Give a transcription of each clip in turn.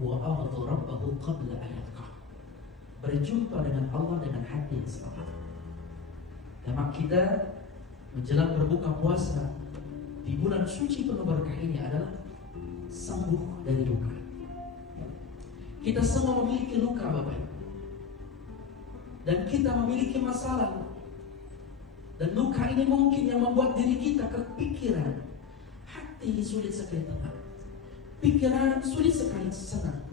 wa arada rabbahu qabla an yalqah. Berjumpa dengan Allah dengan hati yang selamat. Tema kita menjelang berbuka puasa di bulan suci penuh berkah ini adalah sembuh dari luka. Kita semua memiliki luka, Bapak Ibu. Dan kita memiliki masalah. Dan luka ini mungkin yang membuat diri kita kepikiran. Hati sulit sekali tenang. Pikiran sulit sekali senang.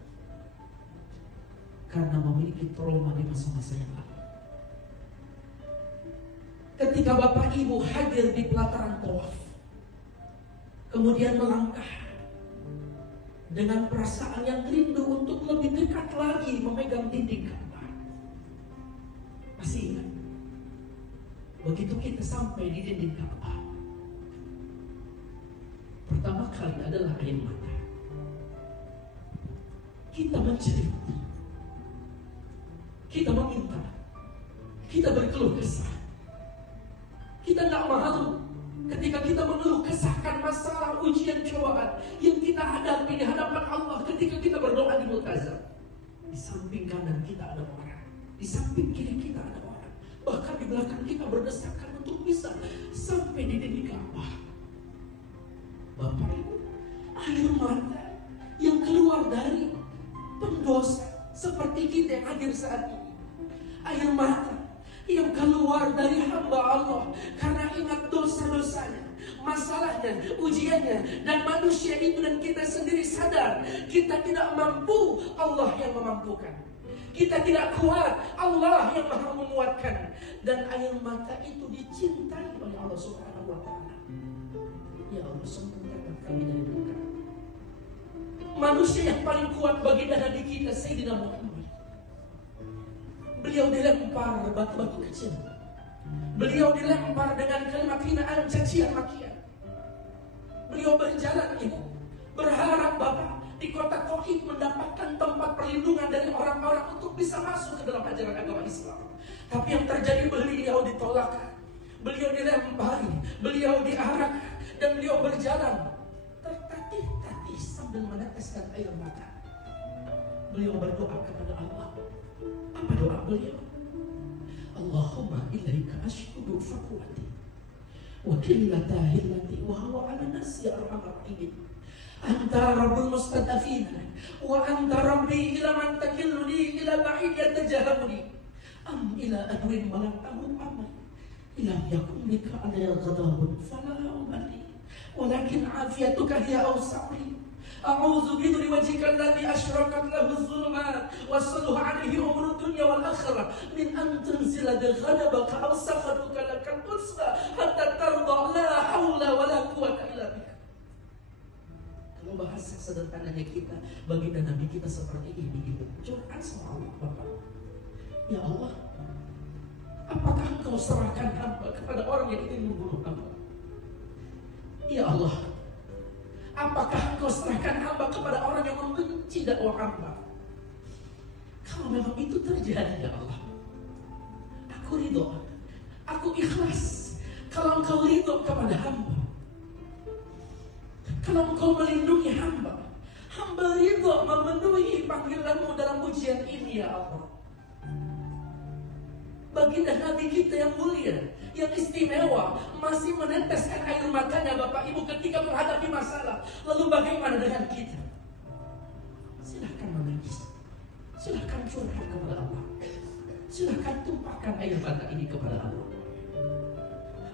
Karena memiliki trauma di masa-masa yang lalu. Ketika Bapak Ibu hadir di pelataran tawaf, kemudian melangkah dengan perasaan yang rindu untuk lebih dekat lagi memegang dinding Ka'bah. Masih ingat? Begitu kita sampai di dinding Ka'bah, pertama kali adalah air mata. Kita menjerit, kita meminta, kita berkeluh kesah. Kita nggak malu ketika kita mengeluh kesahkan masalah ujian cobaan yang kita hadapi di hadapan Allah ketika kita berdoa di Multazam. Di samping kanan kita ada orang, di samping kiri kita ada orang, bahkan di belakang kita berdesakan untuk bisa sampai di dinding Ka'bah. Bapak Ibu, air mata yang keluar dari pendosa seperti kita yang hadir saat ini. Air mata yang keluar dari hamba Allah karena ingat dosa-dosanya, masalahnya, ujiannya, dan manusia itu dan kita sendiri sadar kita tidak mampu, Allah yang memampukan. Kita tidak kuat, Allah yang maha menguatkan. Dan air mata itu dicintai oleh Allah Subhanahu wa Ta'ala. Ya Allah, sembuhkan kami dari luka. Manusia yang paling kuat bagi Nabi kita Sayyidina Muhammad, beliau dilempar batu-batu kecil. Beliau dilempar dengan kalimat hinaan, cacian, makian. Beliau berjalan ibu, berharap Bapak di kota Taif mendapatkan tempat perlindungan dari orang-orang untuk bisa masuk ke dalam ajaran agama Islam. Tapi yang terjadi, beliau ditolak, beliau dilempari, beliau diarak, dan beliau berjalan tertatih-tatih sambil meneteskan air mata. Beliau berdoa kepada Allah. Apa doa beliau? Allahumma ilaika ashkudu fakwati wa qillata hillati wa huwa ala nasi arhamar rahimin. Anta rabbul mustadafina wa anta rabbi ila man takilluni ila ba'id yatajahamuni am ila adwin malakahu amal ila yakum bika alaya ghadabun fala umali walakin afiyatuka hiya awsa'li. A'udzu bidri wajhika alladhi asyraqat lahu adh-dhulumat wa salluha 'alaihi umur dunya wal akhirah min an tunzila ghadabaka aw sakhatuka lakal usra hatta tarda la haula wa la quwwata illa bika. Kalau bahasa sederhananya kita, baginda Nabi kita seperti ini, Ibu. Curhat sama Allah, Bapak. Ya Allah, apakah Engkau serahkan hamba kepada orang yang ingin membunuh hamba? Ya Allah, apakah Engkau serahkan hamba kepada orang yang membenci dakwah hamba? Kalau memang itu terjadi, ya Allah, aku ridho, aku ikhlas. Kalau Engkau ridho kepada hamba, kalau Engkau melindungi hamba, hamba ridho memenuhi panggilan-Mu dalam ujian ini, ya Allah. Baginda Nabi kita yang mulia, yang istimewa, masih meneteskan air matanya, Bapak Ibu, ketika menghadapi masalah. Lalu bagaimana dengan kita? Silahkan menangis, silahkan curhat kepada Allah, silahkan tumpahkan air mata ini kepada Allah.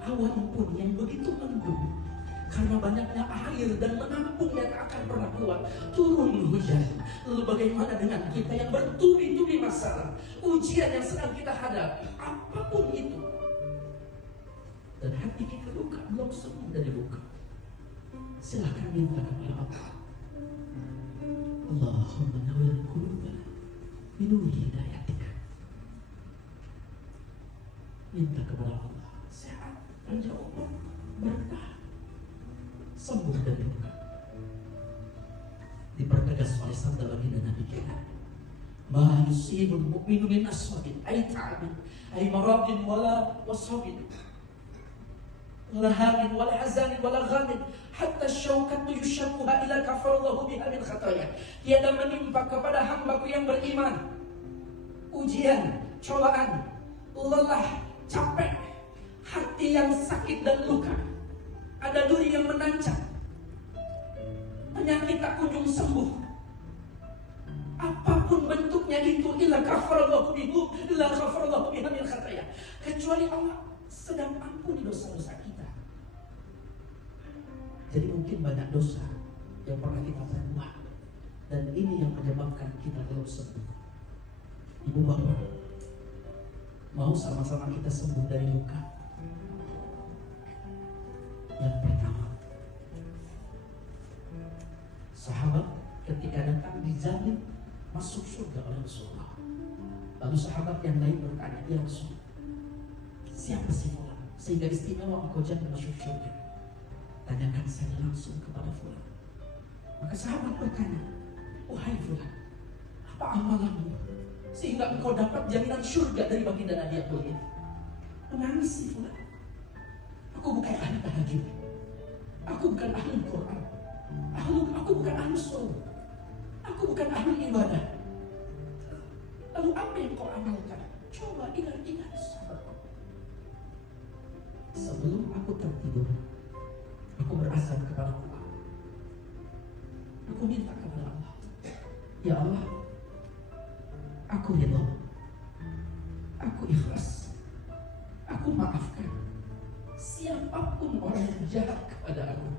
Awan pun yang begitu mendung karena banyaknya air dan menampungnya tak akan pernah kuat, turun hujan. Lalu bagaimana dengan kita yang bertubi-tubi masalah, ujian yang sedang kita hadapi, apapun itu, dan hati kita luka, belum sembuh dari luka. Silahkan minta kepada Allah. Allahumma nawwir qulubana binuri hidayatika. Minta kepada Allah sehat, panjang umur, berkah, sembuh dari luka. Dipertegas oleh sabda baginda Nabi kita, ma yusibul mu'minu min aswabin ay ta'abin ay maradin wala wasabin la hamin wala hazanin wala ghamin hatta syaukatu yushammuha ila kafarallahu biha min khataya. Tiada menimpa kepada hambaku yang beriman ujian, cobaan, lelah, capek, hati yang sakit dan luka, ada duri yang menancap, penyakit tak kunjung sembuh, apapun bentuknya itu, illa kafarallahu biha min khataya, kecuali Allah sedang ampuni dosa-dosa kita. Jadi mungkin banyak dosa yang pernah kita perbuat, dan ini yang menyebabkan kita belum sembuh. Ibu bapak, mau sama-sama kita sembuh dari luka? Yang pertama, sahabat ketika datang dijamin masuk surga oleh Rasulullah. Lalu sahabat yang lain bertanya, ya Rasul, siapa sih fulan sehingga istimewa engkau jamin masuk surga? Tanyakan saya langsung kepada fulan. Maka sahabat bertanya, wahai fulan, apa amalanmu sehingga engkau dapat jaminan surga dari baginda Nabi yang mulia? Menangis si fulan. Aku bukan ahli tahajud, aku bukan ahli Quran, aku bukan ahli sholat, aku bukan ahli ibadah. Lalu apa yang kau amalkan? Coba ingat-ingat sahabatku. Sebelum aku tertidur, aku berazam kepada Allah. Aku minta kepada Allah, ya Allah, aku ridha, aku ikhlas, aku maafkan siapapun orang yang jahat kepada aku.